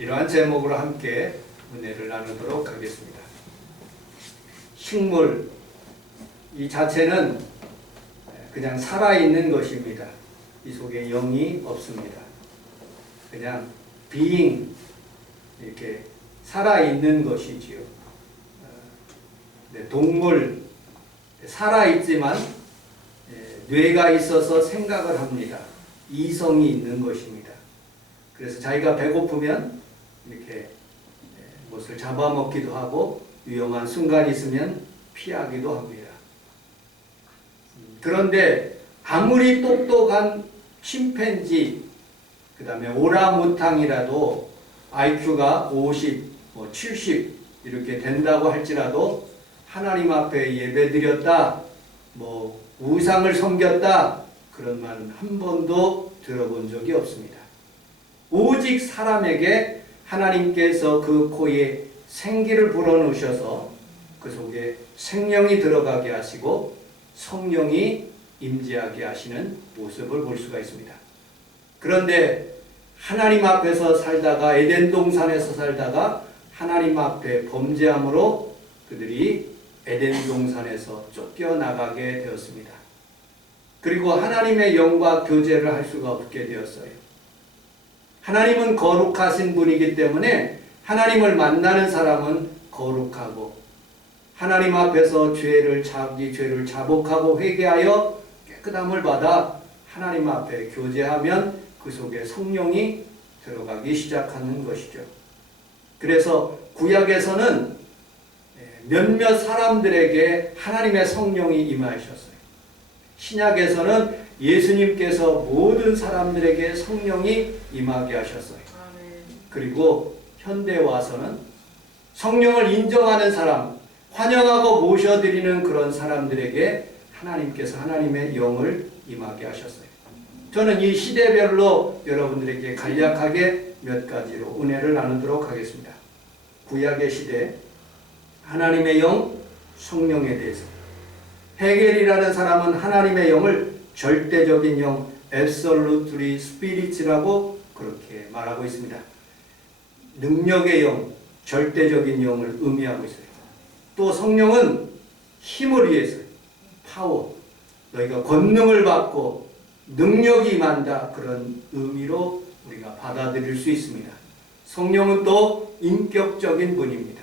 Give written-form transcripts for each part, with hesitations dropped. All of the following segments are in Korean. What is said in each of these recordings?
이러한 제목으로 함께 은혜를 나누도록 하겠습니다. 식물, 이 자체는 그냥 살아있는 것입니다. 이 속에 영이 없습니다. 그냥 being, 이렇게 살아있는 것이지요. 동물, 살아있지만 뇌가 있어서 생각을 합니다. 이성이 있는 것입니다. 그래서 자기가 배고프면 이렇게 무엇을 잡아먹기도 하고 위험한 순간이 있으면 피하기도 합니다. 그런데 아무리 똑똑한 침팬지, 그 다음에 오랑우탕이라도 IQ가 50, 70 이렇게 된다고 할지라도 하나님 앞에 예배드렸다, 우상을 섬겼다, 그런 말은 한 번도 들어본 적이 없습니다. 오직 사람에게 하나님께서 그 코에 생기를 불어넣으셔서 그 속에 생명이 들어가게 하시고 성령이 임재하게 하시는 모습을 볼 수가 있습니다. 그런데 하나님 앞에서 살다가 에덴 동산에서 살다가 하나님 앞에 범죄함으로 그들이 에덴 동산에서 쫓겨나가게 되었습니다. 그리고 하나님의 영과 교제를 할 수가 없게 되었어요. 하나님은 거룩하신 분이기 때문에 하나님을 만나는 사람은 거룩하고 하나님 앞에서 자기 죄를 자복하고 회개하여 깨끗함을 받아 하나님 앞에 교제하면 그 속에 성령이 들어가기 시작하는 것이죠. 그래서 구약에서는 몇몇 사람들에게 하나님의 성령이 임하셨어요. 신약에서는 예수님께서 모든 사람들에게 성령이 임하게 하셨어요. 그리고 현대에 와서는 성령을 인정하는 사람, 환영하고 모셔드리는 그런 사람들에게 하나님께서 하나님의 영을 임하게 하셨어요. 저는 이 시대별로 여러분들에게 간략하게 몇 가지로 은혜를 나누도록 하겠습니다. 구약의 시대, 하나님의 영, 성령에 대해서. 헤겔이라는 사람은 하나님의 영을 절대적인 영, absolutely spirit라고 그렇게 말하고 있습니다. 능력의 영, 절대적인 영을 의미하고 있어요. 또 성령은 힘을 위해서, 파워, 너희가 권능을 받고 능력이 임한다, 그런 의미로 우리가 받아들일 수 있습니다. 성령은 또 인격적인 분입니다.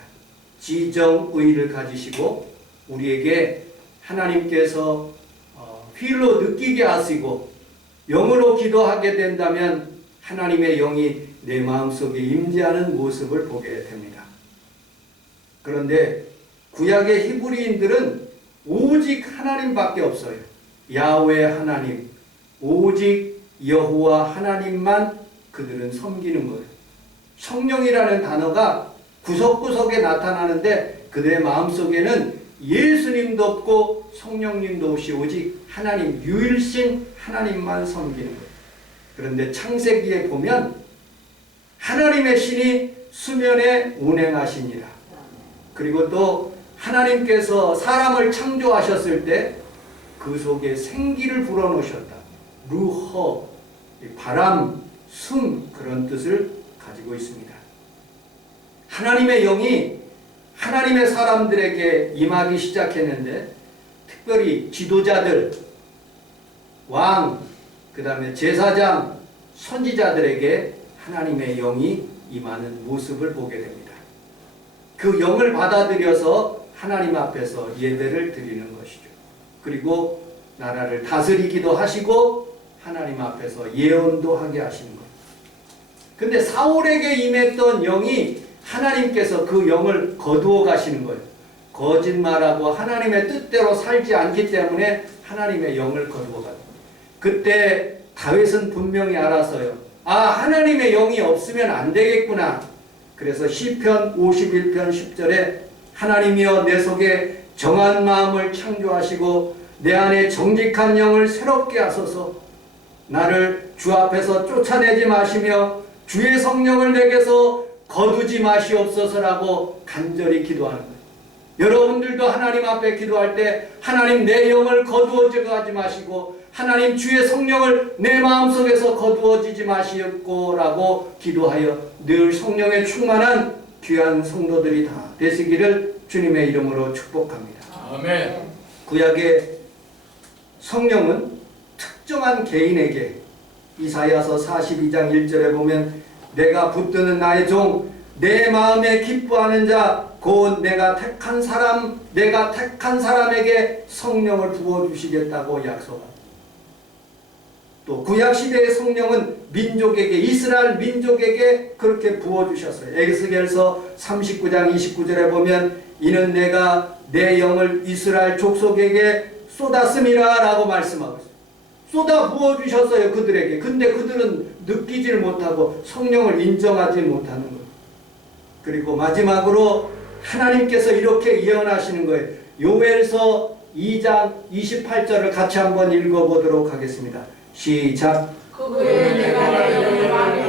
지정의를 가지시고 우리에게 하나님께서 휠로 느끼게 하시고 영으로 기도하게 된다면 하나님의 영이 내 마음속에 임재하는 모습을 보게 됩니다. 그런데 구약의 히브리인들은 오직 하나님밖에 없어요. 야훼 하나님, 오직 여호와 하나님만 그들은 섬기는 거예요. 성령이라는 단어가 구석구석에 나타나는데 그들의 마음속에는 예수님도 없고 성령님도 없이 오직 하나님, 유일신 하나님만 섬기는 거예요. 그런데 창세기에 보면 하나님의 신이 수면에 운행하시니라. 그리고 또 하나님께서 사람을 창조하셨을 때 그 속에 생기를 불어넣으셨다. 루허, 바람, 숨, 그런 뜻을 가지고 있습니다. 하나님의 영이 하나님의 사람들에게 임하기 시작했는데 특별히 지도자들, 왕, 그 다음에 제사장, 선지자들에게 하나님의 영이 임하는 모습을 보게 됩니다. 그 영을 받아들여서 하나님 앞에서 예배를 드리는 것이죠. 그리고 나라를 다스리기도 하시고 하나님 앞에서 예언도 하게 하시는 거예요. 근데 사울에게 임했던 영이 하나님께서 그 영을 거두어 가시는 거예요. 거짓말하고 하나님의 뜻대로 살지 않기 때문에 하나님의 영을 거두어 가요. 그때 다윗은 분명히 알았어요. 하나님의 영이 없으면 안 되겠구나. 그래서 시편 51편 10절에 하나님이여 내 속에 정한 마음을 창조하시고 내 안에 정직한 영을 새롭게 하소서. 나를 주 앞에서 쫓아내지 마시며 주의 성령을 내게서 거두지 마시옵소서라고 간절히 기도하는 거예요. 여러분들도 하나님 앞에 기도할 때 하나님 내 영을 거두어 가지 마시고 하나님 주의 성령을 내 마음속에서 거두어지지 마시옵고 라고 기도하여 늘 성령에 충만한 귀한 성도들이 다 되시기를 주님의 이름으로 축복합니다. 아멘. 구약의 성령은 특정한 개인에게 이사야서 42장 1절에 보면 내가 붙드는 나의 종 내 마음에 기뻐하는 자 곧 내가 택한 사람에게 성령을 부어주시겠다고 약속합니다. 또 구약시대의 성령은 민족에게 이스라엘 민족에게 그렇게 부어주셨어요. 에스겔서 39장 29절에 보면 이는 내가 내 영을 이스라엘 족속에게 쏟았음이라 라고 말씀하고 있어요. 쏟아 부어주셨어요 그들에게. 근데 그들은 느끼질 못하고 성령을 인정하지 못하는 거예요. 그리고 마지막으로 하나님께서 이렇게 예언하시는 거예요. 요엘서 2장 28절을 같이 한번 읽어보도록 하겠습니다. 시작. 그후에 내가 너희를 많이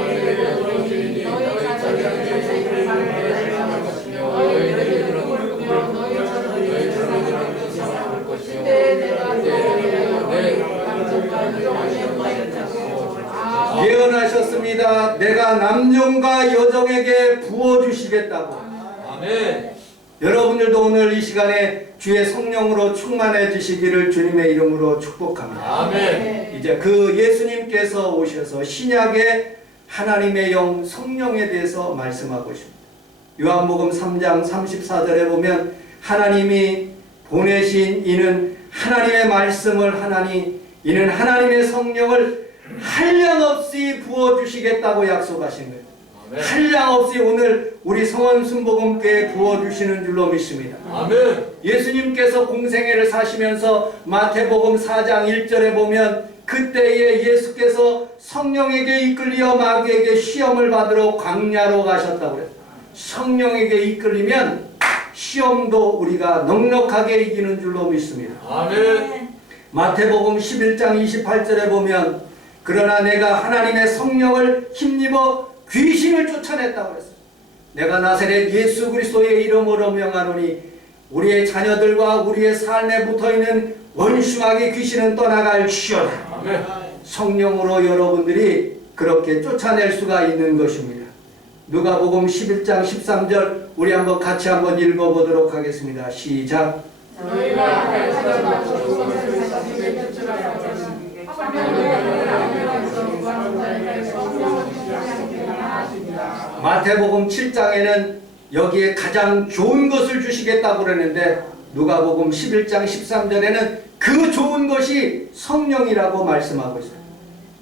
너희 자손의 죄를 사할 것이며 너희를 굶으며 너희 자손의 죄를 사할 것이며 그때 내가 너희를 남정과 여정에게 예언하셨습니다. 내가 남종과 여종에게 부어주시겠다고. 아멘. 여러분들도 오늘 이 시간에 주의 성령으로 충만해지시기를 주님의 이름으로 축복합니다. 아멘. 이제 그 예수님께서 오셔서 신약의 하나님의 영 성령에 대해서 말씀하고 있습니다. 요한복음 3장 34절에 보면 하나님이 보내신 이는 하나님의 말씀을 하나니 이는 하나님의 성령을 한량없이 부어주시겠다고 약속하신 거예요. 아멘. 한량없이 오늘 우리 성원순복음교회에 부어주시는 줄로 믿습니다. 아멘. 예수님께서 공생애를 사시면서 마태복음 4장 1절에 보면 그때에 예수께서 성령에게 이끌려 마귀에게 시험을 받으러 광야로 가셨다고 그래요. 성령에게 이끌리면 시험도 우리가 넉넉하게 이기는 줄로 믿습니다. 아멘. 마태복음 11장 28절에 보면 그러나 내가 하나님의 성령을 힘입어 귀신을 쫓아냈다고 그랬어요. 내가 나사렛 예수 그리스도의 이름으로 명하노니 우리의 자녀들과 우리의 삶에 붙어있는 원수마귀 귀신은 떠나갈지어다. 아멘. 성령으로 여러분들이 그렇게 쫓아낼 수가 있는 것입니다. 누가복음 11장 13절 우리 한번 같이 한번 읽어보도록 하겠습니다. 시작. 너희가 가르쳐서 그것을 사실에 쫓아갈 것이니 마태복음 7장에는 여기에 가장 좋은 것을 주시겠다고 그러는데 누가복음 11장 13절에는 그 좋은 것이 성령이라고 말씀하고 있어요.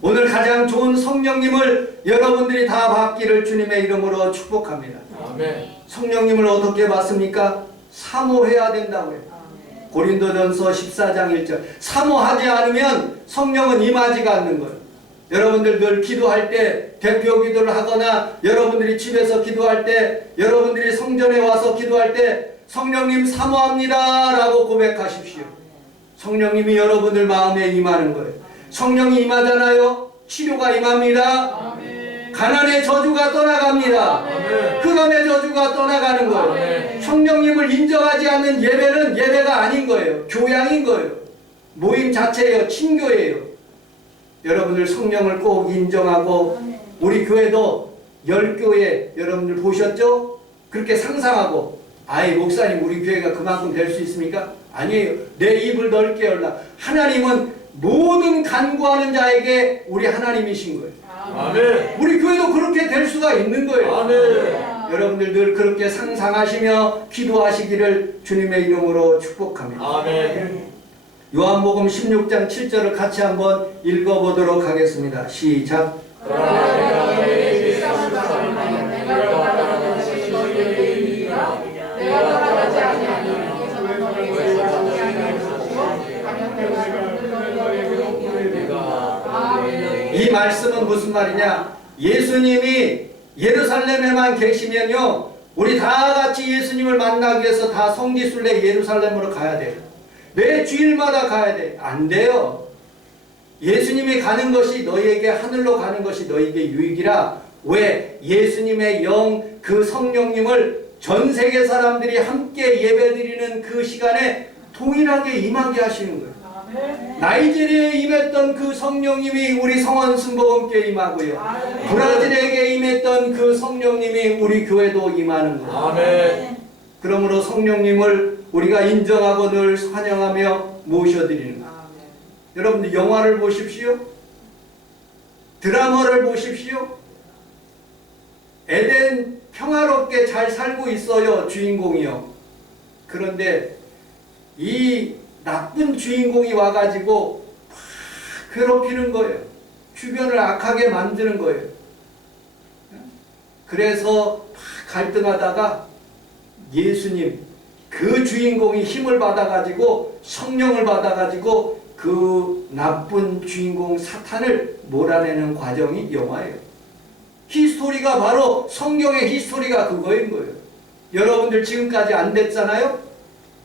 오늘 가장 좋은 성령님을 여러분들이 다 받기를 주님의 이름으로 축복합니다. 아멘. 성령님을 어떻게 받습니까? 사모해야 된다고 해요. 고린도전서 14장 1절 사모하지 않으면 성령은 임하지가 않는 거예요. 여러분들 늘 기도할 때 대표 기도를 하거나 여러분들이 집에서 기도할 때 여러분들이 성전에 와서 기도할 때 성령님 사모합니다 라고 고백하십시오. 성령님이 여러분들 마음에 임하는 거예요. 성령이 임하잖아요. 치료가 임합니다. 가난의 저주가 떠나갑니다. 흑암의 저주가 떠나가는 거예요. 성령님을 인정하지 않는 예배는 예배가 아닌 거예요. 교양인 거예요. 모임 자체예요. 친교예요. 여러분들 성령을 꼭 인정하고 우리 교회도 10교회 여러분들 보셨죠? 그렇게 상상하고 아이 목사님 우리 교회가 그만큼 될 수 있습니까? 아니에요. 내 입을 넓게 열라. 하나님은 모든 간구하는 자에게 우리 하나님이신 거예요. 아멘. 우리 교회도 그렇게 될 수가 있는 거예요. 아멘. 여러분들 늘 그렇게 상상하시며 기도하시기를 주님의 이름으로 축복합니다. 아멘. 요한복음 16장 7절을 같이 한번 읽어보도록 하겠습니다. 시작. 이 말씀은 무슨 말이냐? 예수님이 예루살렘에만 계시면요 우리 다 같이 예수님을 만나기 위해서 다 성지순례 예루살렘으로 가야 돼요. 매 주일마다 가야 돼. 안 돼요. 예수님이 가는 것이 너희에게 하늘로 가는 것이 너희에게 유익이라. 왜? 예수님의 영 그 성령님을 전 세계 사람들이 함께 예배드리는 그 시간에 동일하게 임하게 하시는 거예요. 나이지리아에 임했던 그 성령님이 우리 성원 순복음교회 임하고요. 브라질에게 임했던 그 성령님이 우리 교회도 임하는 거예요. 아멘. 그러므로 성령님을 우리가 인정하고 늘 환영하며 모셔드리는 거예요. 여러분들 영화를 보십시오. 드라마를 보십시오. 에덴 평화롭게 잘 살고 있어요, 주인공이요. 그런데 이 나쁜 주인공이 와가지고 막 괴롭히는 거예요. 주변을 악하게 만드는 거예요. 그래서 막 갈등하다가 예수님, 그 주인공이 힘을 받아가지고 성령을 받아가지고 그 나쁜 주인공 사탄을 몰아내는 과정이 영화예요. 히스토리가 바로 성경의 히스토리가 그거인 거예요. 여러분들 지금까지 안 됐잖아요?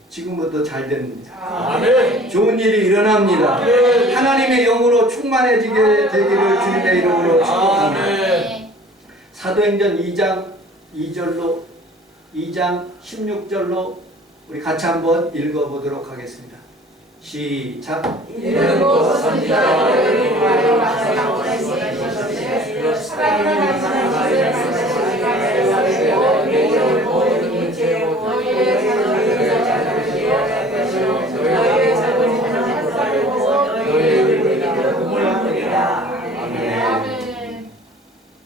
지금부터 잘 됩니다. 아멘. 좋은 일이 일어납니다. 아멘. 하나님의 영으로 충만해지게 되기를 주님의 이름으로 축복합니다. 아멘. 사도행전 2장 2절로 2장 16절로 우리 같이 한번 읽어보도록 하겠습니다. 시작. 이는 곧 선지자들을 위하여 말하여 보내시되 살아가는 하나님의 말씀을 내게 모든 문제 너희의 작은 자들을 기억하시고 너희의 작은 자들을 살리고 너희를 위하여 꿈을 하느니라. 아멘.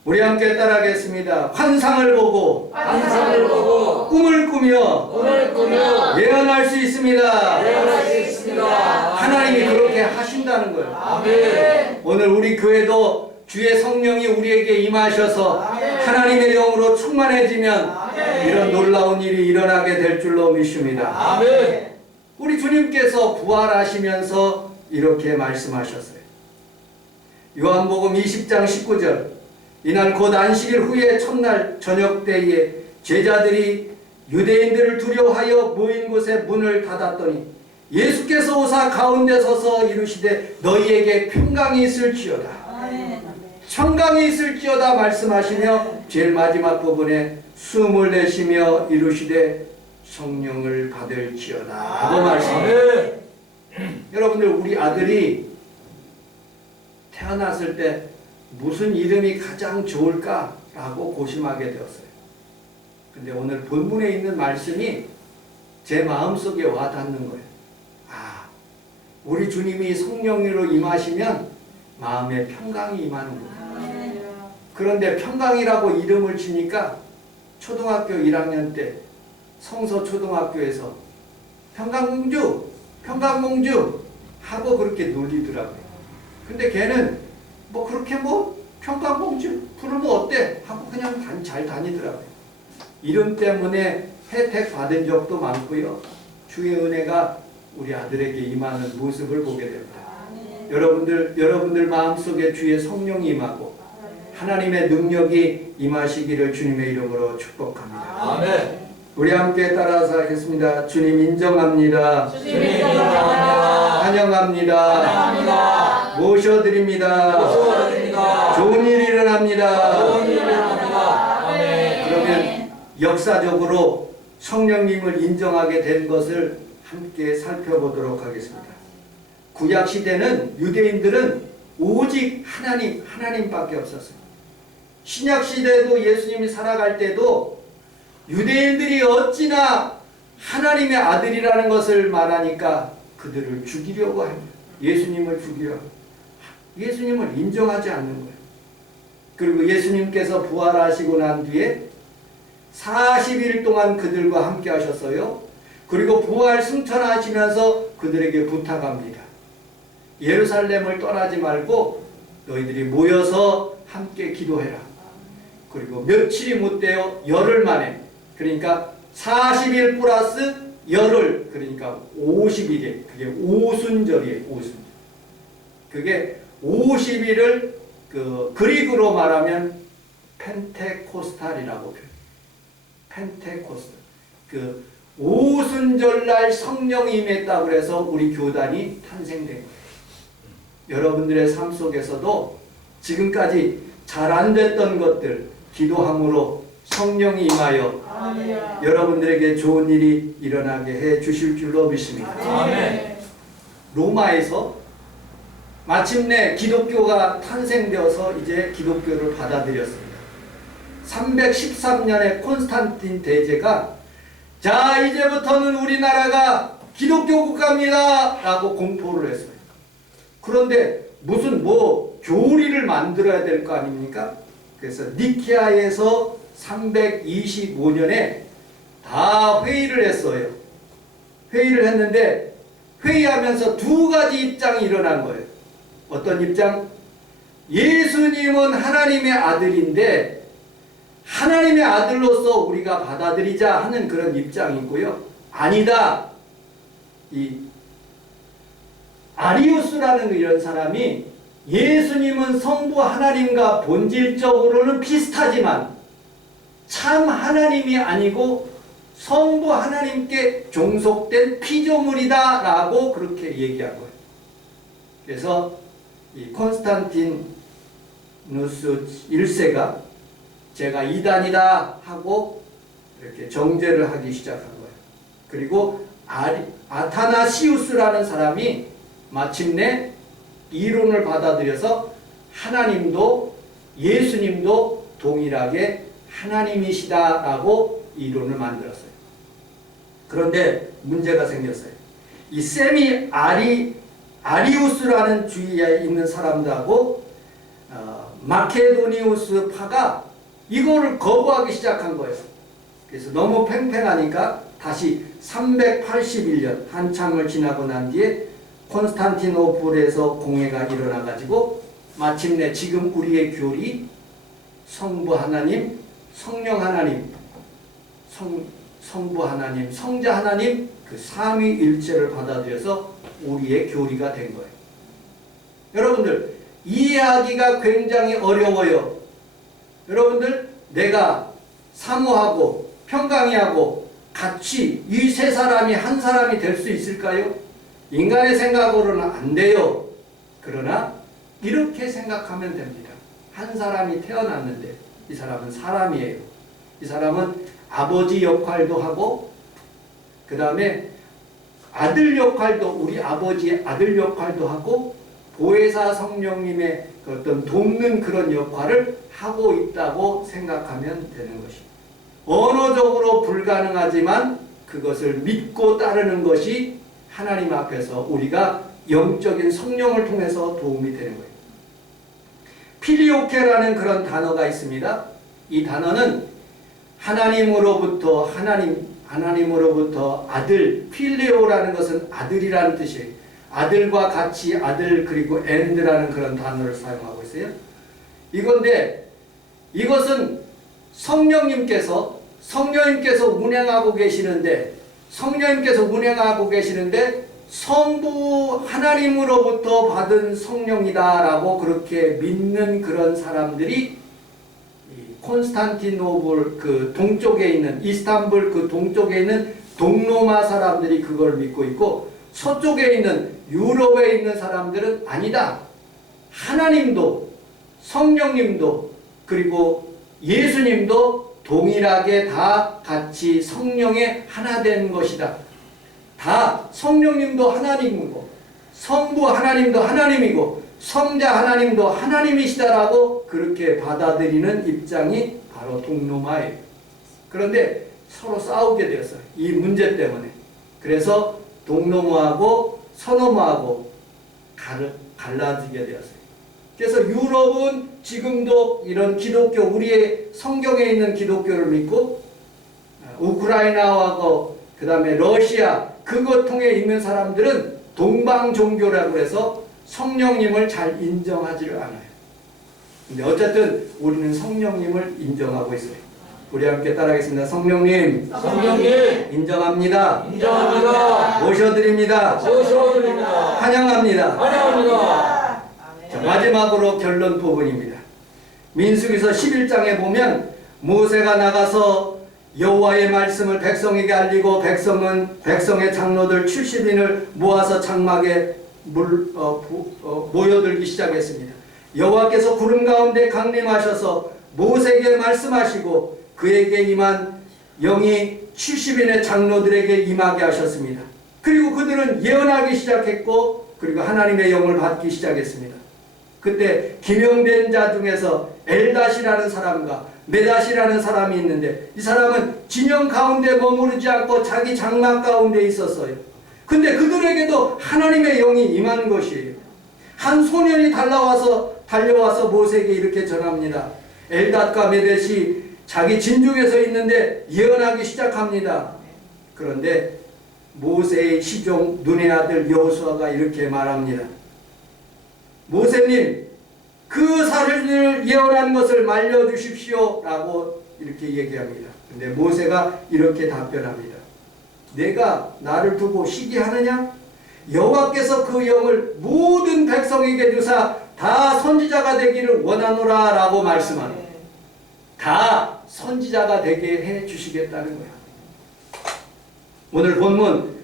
우리 함께 따라하겠습니다. 환상을 보고 환상을 보고 꿈을 꾸며 꿈을 꾸며 예언할 수 있습니다. 예언할 수 있습니다. 하나님이 그렇게 하신다는 거예요. 아멘. 오늘 우리 교회도 주의 성령이 우리에게 임하셔서 하나님의 영으로 충만해지면 이런 놀라운 일이 일어나게 될 줄로 믿습니다. 아멘. 우리 주님께서 부활하시면서 이렇게 말씀하셨어요. 요한복음 20장 19절. 이날 곧 안식일 후에 첫날 저녁 때에 제자들이 유대인들을 두려워하여 모인 곳에 문을 닫았더니 예수께서 오사 가운데 서서 이르시되 너희에게 평강이 있을지어다. 평강이 있을지어다 말씀하시며 제일 마지막 부분에 숨을 내쉬며 이르시되 성령을 받을지어다 하고 말씀합니다. 여러분들 우리 아들이 태어났을 때 무슨 이름이 가장 좋을까라고 고심하게 되었어요. 근데 오늘 본문에 있는 말씀이 제 마음속에 와 닿는 거예요. 아, 우리 주님이 성령으로 임하시면 마음에 평강이 임하는 거예요. 그런데 평강이라고 이름을 지니까 초등학교 1학년 때 성서초등학교에서 평강공주 하고 그렇게 놀리더라고요. 근데 걔는 뭐 그렇게 뭐 평강공주 부르면 어때? 하고 그냥 잘 다니더라고요. 이름 때문에 혜택 받은 적도 많고요. 주의 은혜가 우리 아들에게 임하는 모습을 보게 됩니다. 여러분들 마음속에 주의 성령이 임하고 하나님의 능력이 임하시기를 주님의 이름으로 축복합니다. 아멘. 우리 함께 따라서 하겠습니다. 주님 인정합니다. 주님 인정합니다. 환영합니다. 환영합니다. 모셔드립니다. 모셔드립니다. 좋은 일이 일어납니다. 좋은 일이 일어납니다. 아멘. 그러면 역사적으로 성령님을 인정하게 된 것을 함께 살펴보도록 하겠습니다. 구약 시대는 유대인들은 오직 하나님밖에 없었어요. 신약 시대에도 예수님이 살아갈 때도 유대인들이 어찌나 하나님의 아들이라는 것을 말하니까 그들을 죽이려고 합니다. 예수님을 죽이려고. 예수님을 인정하지 않는 거예요. 그리고 예수님께서 부활하시고 난 뒤에 40일 동안 그들과 함께 하셨어요. 그리고 부활 승천하시면서 그들에게 부탁합니다. 예루살렘을 떠나지 말고 너희들이 모여서 함께 기도해라. 그리고 며칠이 못 되어 열흘 만에, 그러니까 40일 플러스 열흘, 그러니까 50일에, 그게 오순절이에요. 오순절. 그게 50일을 그리그로 말하면 펜테코스탈이라고 표현해요. 펜테코스탈. 그 오순절날 성령이 임했다고 해서 우리 교단이 탄생된 거예요. 여러분들의 삶 속에서도 지금까지 잘 안 됐던 것들 기도함으로 성령이 임하여 여러분들에게 좋은 일이 일어나게 해 주실 줄로 믿습니다. 아멘. 로마에서 마침내 기독교가 탄생되어서 이제 기독교를 받아들였습니다. 313년에 콘스탄틴 대제가 자 이제부터는 우리나라가 기독교 국가입니다 라고 공포를 했어요. 그런데 무슨 교리를 만들어야 될 거 아닙니까? 그래서 니케아에서 325년에 다 회의를 했어요. 회의를 했는데 회의하면서 두 가지 입장이 일어난 거예요. 어떤 입장? 예수님은 하나님의 아들인데 하나님의 아들로서 우리가 받아들이자 하는 그런 입장이 있고요. 아니다. 이 아리우스라는 이런 사람이 예수님은 성부 하나님과 본질적으로는 비슷하지만 참 하나님이 아니고 성부 하나님께 종속된 피조물이다 라고 그렇게 얘기한 거예요. 그래서 이 콘스탄티누스 1세가 제가 이단이다 하고 이렇게 정죄를 하기 시작한 거예요. 그리고 아타나시우스라는 사람이 마침내 이론을 받아들여서 하나님도 예수님도 동일하게 하나님이시다라고 이론을 만들었어요. 그런데 문제가 생겼어요. 이 세미 아리우스라는 주의에 있는 사람들하고 마케도니우스 파가 이거를 거부하기 시작한 거예요. 그래서 너무 팽팽하니까 다시 381년 한참을 지나고 난 뒤에 콘스탄티노플에서 공회가 일어나가지고 마침내 지금 우리의 교리 성부 하나님, 성령 하나님, 성부 하나님, 성자 하나님 그 삼위일체를 받아들여서 우리의 교리가 된 거예요. 여러분들 이해하기가 굉장히 어려워요. 여러분들 내가 사모하고 평강이하고 같이 이 세 사람이 한 사람이 될 수 있을까요? 인간의 생각으로는 안 돼요. 그러나 이렇게 생각하면 됩니다. 한 사람이 태어났는데 이 사람은 사람이에요. 이 사람은 아버지 역할도 하고 그 다음에 아들 역할도 우리 아버지의 아들 역할도 하고 보혜사 성령님의 어떤 돕는 그런 역할을 하고 있다고 생각하면 되는 것입니다. 언어적으로 불가능하지만 그것을 믿고 따르는 것이 하나님 앞에서 우리가 영적인 성령을 통해서 도움이 되는 거예요. 필리오케라는 그런 단어가 있습니다. 이 단어는 하나님으로부터 아들, 필레오라는 것은 아들이라는 뜻이에요. 아들과 같이 아들 그리고 엔드라는 그런 단어를 사용하고 있어요. 이건데 이것은 성령님께서 운행하고 계시는데 성부 하나님으로부터 받은 성령이다라고 그렇게 믿는 그런 사람들이 콘스탄티노플 그 동쪽에 있는 이스탄불 그 동쪽에 있는 동로마 사람들이 그걸 믿고 있고 서쪽에 있는 유럽에 있는 사람들은 아니다. 하나님도 성령님도 그리고 예수님도 동일하게 다 같이 성령의 하나 된 것이다. 다 성령님도 하나님이고 성부 하나님도 하나님이고 성자 하나님도 하나님이시다라고 그렇게 받아들이는 입장이 바로 동로마예요. 그런데 서로 싸우게 되었어요. 이 문제 때문에. 그래서 동로마하고 서로마하고 갈라지게 되었어요. 그래서 유럽은 지금도 이런 기독교, 우리의 성경에 있는 기독교를 믿고 우크라이나하고 그 다음에 러시아 그것 통해 있는 사람들은 동방 종교라고 해서 성령님을 잘 인정하지를 않아요. 근데 어쨌든 우리는 성령님을 인정하고 있어요. 우리 함께 따라하겠습니다. 성령님 인정합니다. 모셔드립니다. 환영합니다. 자, 마지막으로 결론 부분입니다. 민수기서 11장에 보면 모세가 나가서 여호와의 말씀을 백성에게 알리고 백성은 백성의 장로들 70인을 모아서 장막에 모여들기 시작했습니다. 여호와께서 구름 가운데 강림하셔서 모세에게 말씀하시고 그에게 임한 영이 70인의 장로들에게 임하게 하셨습니다. 그리고 그들은 예언하기 시작했고 그리고 하나님의 영을 받기 시작했습니다. 그때 기명된 자 중에서 엘닷이라는 사람과 메닷이라는 사람이 있는데 이 사람은 진영 가운데 머무르지 않고 자기 장막 가운데 있었어요. 근데 그들에게도 하나님의 영이 임한 것이에요. 한 소년이 달려와서 모세에게 이렇게 전합니다. 엘닷과 메댓이 자기 진중에서 있는데 예언하기 시작합니다. 그런데 모세의 시종 눈의 아들 여호수아가 이렇게 말합니다. 모세님, 그 사실을 예언한 것을 말려주십시오 라고 이렇게 얘기합니다. 근데 모세가 이렇게 답변합니다. 내가 나를 두고 시기하느냐? 여호와께서 그 영을 모든 백성에게 주사 다 선지자가 되기를 원하노라 라고 말씀합니다. 다 선지자가 되게 해 주시겠다는 거야. 오늘 본문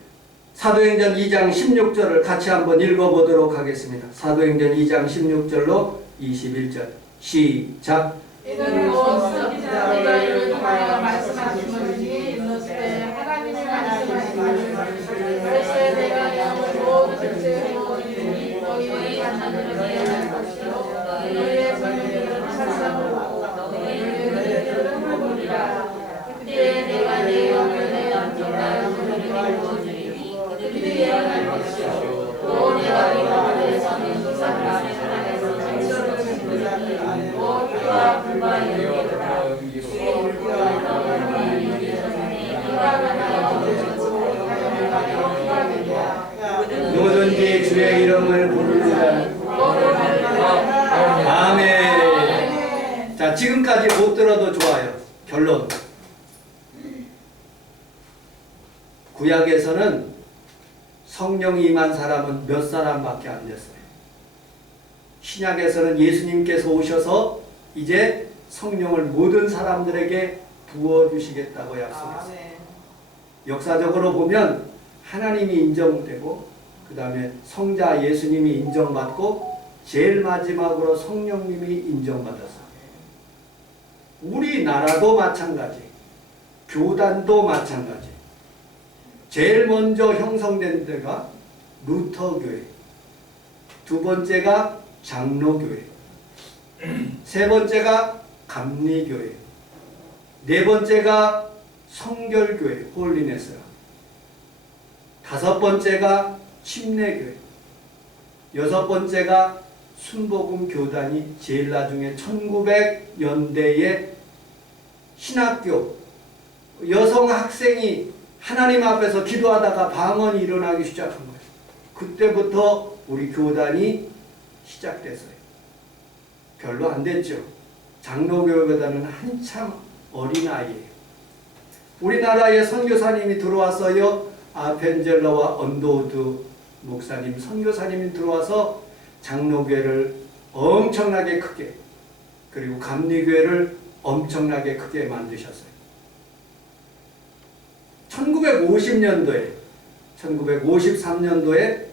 사도행전 2장 16절을 같이 한번 읽어보도록 하겠습니다. 사도행전 2장 16절로 21절 시작. 이는 곧 선지자가 이를 통하여 말씀하시느니 이르시되 하나님이 말씀하시기를 그래서 내가 영을 모든 백성의 모든 너희의 하나님을 예언할 것이요 너희의 선지자들은 살상으로 너희의 은혜들은 모르리라. 그때 내가 내 영을 내 안전하여 그들에게 부어주리니 그들이 예언할 것이요 또 내가 이 가운데 서는 두 사람 안에서 장처를 주리니 곧 그와 불과 연기로다. 누구든지 주의 이름을 부르리라. 아멘. 자, 지금까지 못 들어도 좋아요. 결론. 구약에서는 성령이 임한 사람은 몇 사람밖에 안 됐어요. 신약에서는 예수님께서 오셔서 이제 성령을 모든 사람들에게 부어주시겠다고 약속했어요. 역사적으로 보면 하나님이 인정되고 그 다음에 성자 예수님이 인정받고 제일 마지막으로 성령님이 인정받았어요. 우리나라도 마찬가지, 교단도 마찬가지. 제일 먼저 형성된 데가 루터교회, 두 번째가 장로교회, 세 번째가 감리교회, 네 번째가 성결교회, 홀리네스라, 다섯 번째가 침례교회, 여섯 번째가 순복음교단이 제일 나중에 1900년대에 신학교 여성 학생이 하나님 앞에서 기도하다가 방언이 일어나기 시작한 거예요. 그때부터 우리 교단이 시작됐어요. 별로 안 됐죠. 장로교회보다는 한참 어린아이예요. 우리나라에 선교사님이 들어와서요. 아펜젤러와 언더우드 목사님, 선교사님이 들어와서 장로교회를 엄청나게 크게, 그리고 감리교회를 엄청나게 크게 만드셨어요. 1950년도에 1953년도에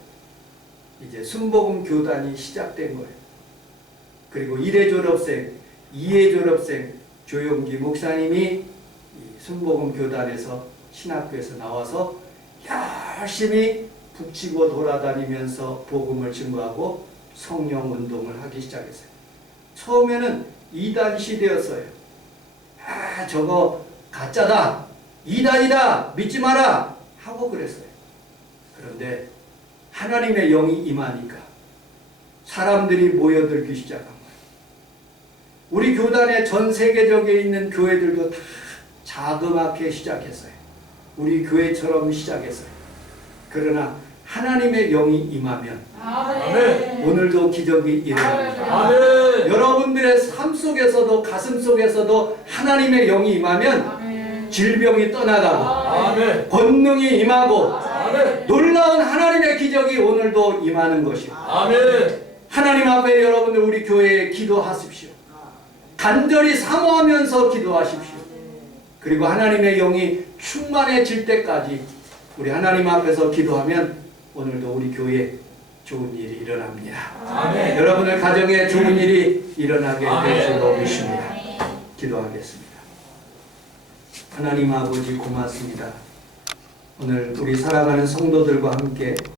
이제 순복음 교단이 시작된 거예요. 그리고 1회 졸업생, 2회 졸업생 조용기 목사님이 이 순복음 교단에서 신학교에서 나와서 열심히 북치고 돌아다니면서 복음을 증거하고 성령 운동을 하기 시작했어요. 처음에는 이단 시대였어요. 저거 가짜다, 이단이다, 믿지 마라 하고 그랬어요. 그런데 하나님의 영이 임하니까 사람들이 모여들기 시작한 거예요. 우리 교단의 전 세계적에 있는 교회들도 다 자그맣게 시작했어요. 우리 교회처럼 시작했어요. 그러나 하나님의 영이 임하면 아멘. 오늘도 기적이 일어납니다. 아멘. 여러분들의 삶 속에서도 가슴 속에서도 하나님의 영이 임하면 질병이 떠나가고 아멘. 권능이 임하고 아멘. 놀라운 하나님의 기적이 오늘도 임하는 것입니다. 아멘. 하나님 앞에 여러분들 우리 교회에 기도하십시오. 간절히 사모하면서 기도하십시오. 그리고 하나님의 영이 충만해질 때까지 우리 하나님 앞에서 기도하면 오늘도 우리 교회에 좋은 일이 일어납니다. 아멘. 여러분의 가정에 좋은 일이 일어나게 아멘. 될 줄로 믿습니다. 기도하겠습니다. 하나님 아버지 고맙습니다. 오늘 우리 살아가는 성도들과 함께